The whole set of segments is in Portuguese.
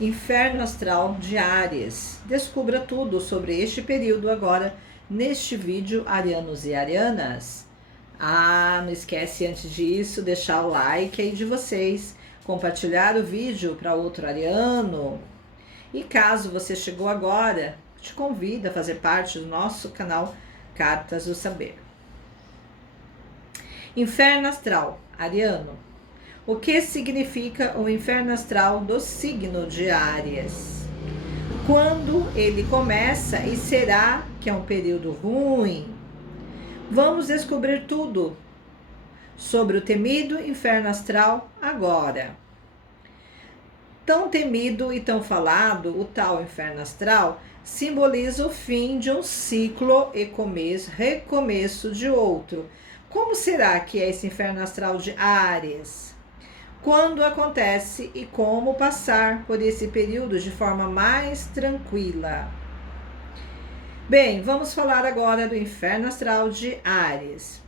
Inferno astral de Áries. Descubra tudo sobre este período agora neste vídeo, arianos e arianas. Não esquece antes disso deixar o like aí de vocês, compartilhar o vídeo para outro ariano. E caso você chegou agora, te convido a fazer parte do nosso canal Cartas do Saber. Inferno astral, ariano. O que significa o inferno astral do signo de Áries? Quando ele começa e será que é um período ruim? Vamos descobrir tudo sobre o temido inferno astral agora. Tão temido e tão falado, o tal inferno astral simboliza o fim de um ciclo e recomeço de outro. Como será que é esse inferno astral de Áries? Quando acontece e como passar por esse período de forma mais tranquila? Bem, vamos falar agora do inferno astral de Áries.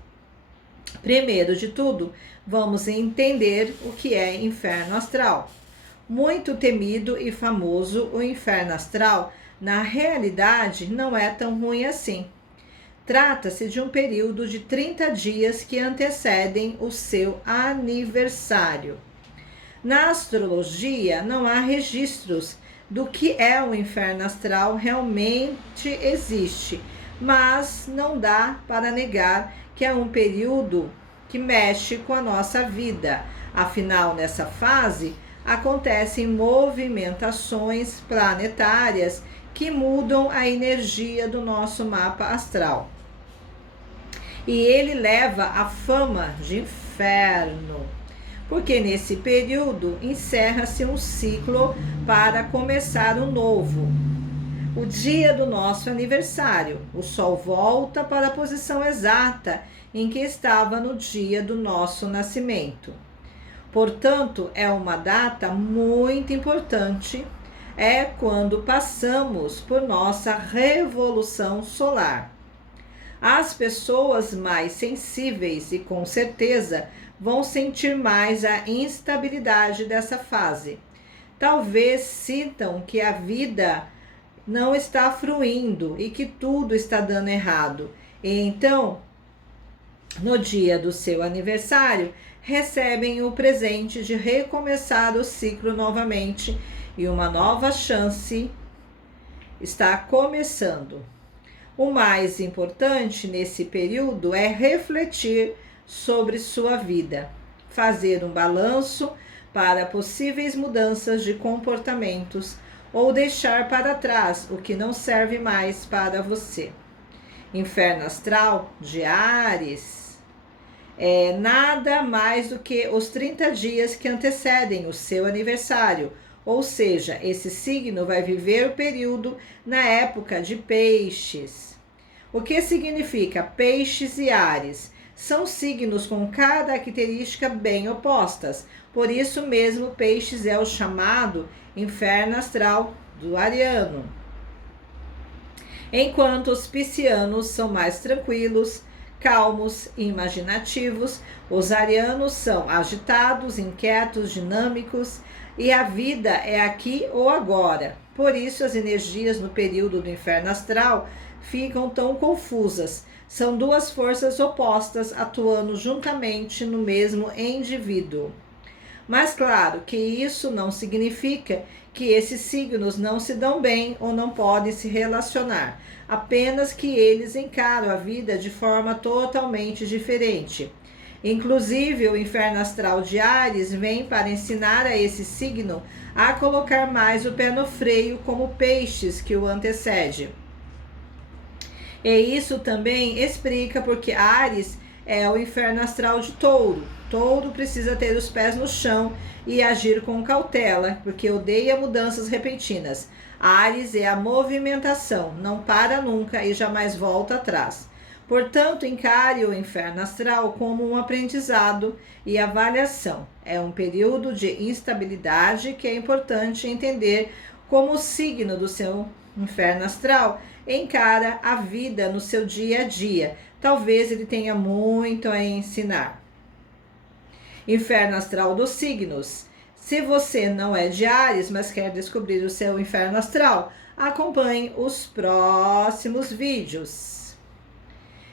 Primeiro de tudo, vamos entender o que é inferno astral. Muito temido e famoso, o inferno astral, na realidade, não é tão ruim assim. Trata-se de um período de 30 dias que antecedem o seu aniversário. Na astrologia, não há registros do que é o inferno astral, realmente existe, mas não dá para negar que é um período que mexe com a nossa vida. Afinal, nessa fase, acontecem movimentações planetárias que mudam a energia do nosso mapa astral. E ele leva a fama de inferno, porque nesse período encerra-se um ciclo para começar um novo. O dia do nosso aniversário, o Sol volta para a posição exata em que estava no dia do nosso nascimento. Portanto, é uma data muito importante, é quando passamos por nossa revolução solar. As pessoas mais sensíveis e com certeza vão sentir mais a instabilidade dessa fase. Talvez sintam que a vida não está fluindo e que tudo está dando errado. E então, no dia do seu aniversário, recebem o presente de recomeçar o ciclo novamente e uma nova chance está começando. O mais importante nesse período é refletir sobre sua vida, fazer um balanço para possíveis mudanças de comportamentos ou deixar para trás o que não serve mais para você. Inferno astral de Áries é nada mais do que os 30 dias que antecedem o seu aniversário, ou seja, esse signo vai viver o período na época de Peixes. O que significa Peixes e Áries? São signos com características bem opostas, por isso mesmo Peixes é o chamado inferno astral do ariano. Enquanto os piscianos são mais tranquilos, calmos e imaginativos, os arianos são agitados, inquietos, dinâmicos e a vida é aqui ou agora. Por isso as energias no período do inferno astral ficam tão confusas. São duas forças opostas atuando juntamente no mesmo indivíduo. Mas claro que isso não significa que esses signos não se dão bem ou não podem se relacionar, apenas que eles encaram a vida de forma totalmente diferente. Inclusive, o inferno astral de Áries vem para ensinar a esse signo a colocar mais o pé no freio, como Peixes que o antecede. E isso também explica porque Áries é o inferno astral de Touro. Touro precisa ter os pés no chão e agir com cautela, porque odeia mudanças repentinas. Áries é a movimentação, não para nunca e jamais volta atrás. Portanto, encare o inferno astral como um aprendizado e avaliação. É um período de instabilidade que é importante entender como o signo do seu inferno astral encara a vida no seu dia a dia. Talvez ele tenha muito a ensinar. Inferno astral dos signos. Se você não é de Áries, mas quer descobrir o seu inferno astral, acompanhe os próximos vídeos.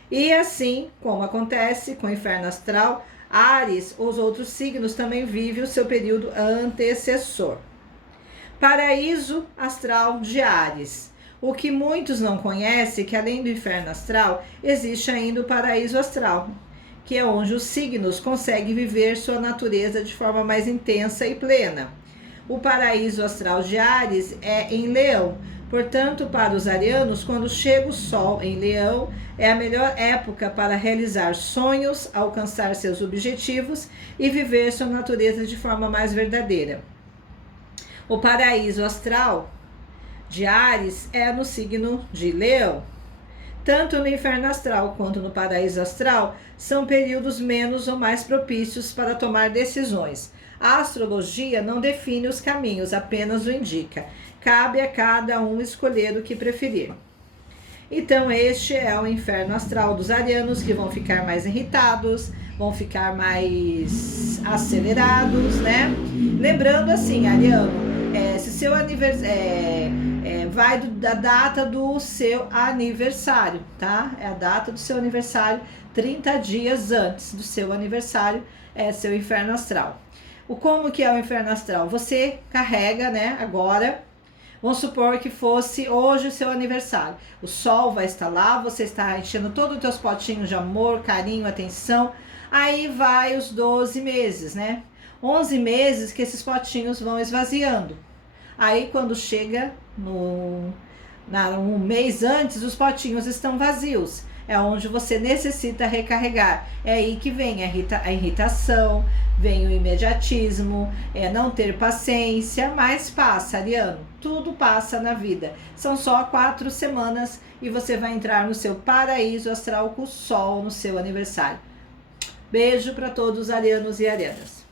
E assim como acontece com o inferno astral, Áries, os outros signos também vivem o seu período antecessor. Paraíso astral de Áries. O que muitos não conhecem é que além do inferno astral, existe ainda o paraíso astral, que é onde os signos conseguem viver sua natureza de forma mais intensa e plena. O paraíso astral de Áries é em Leão. Portanto, para os arianos, quando chega o Sol em Leão, é a melhor época para realizar sonhos, alcançar seus objetivos e viver sua natureza de forma mais verdadeira. O paraíso astral de Áries é no signo de Leão. Tanto no inferno astral quanto no paraíso astral são períodos menos ou mais propícios para tomar decisões. A astrologia não define os caminhos, apenas o indica. Cabe a cada um escolher o que preferir. Então, este é o inferno astral dos arianos, que vão ficar mais irritados, vão ficar mais acelerados, né? Lembrando assim, ariano, se seu aniversário vai da data do seu aniversário, tá? É a data do seu aniversário, 30 dias antes do seu aniversário, é seu inferno astral. Como que é o inferno astral? Você carrega, né, agora, vamos supor que fosse hoje o seu aniversário. O Sol vai estar lá, você está enchendo todos os teus potinhos de amor, carinho, atenção. Aí vai os 12 meses, né? 11 meses que esses potinhos vão esvaziando. Aí quando chega um mês antes, os potinhos estão vazios. É onde você necessita recarregar. É aí que vem a irritação, vem o imediatismo, não ter paciência, mas passa, ariano. Tudo passa na vida. São só 4 semanas e você vai entrar no seu paraíso astral com o Sol no seu aniversário. Beijo para todos os arianos e arianas.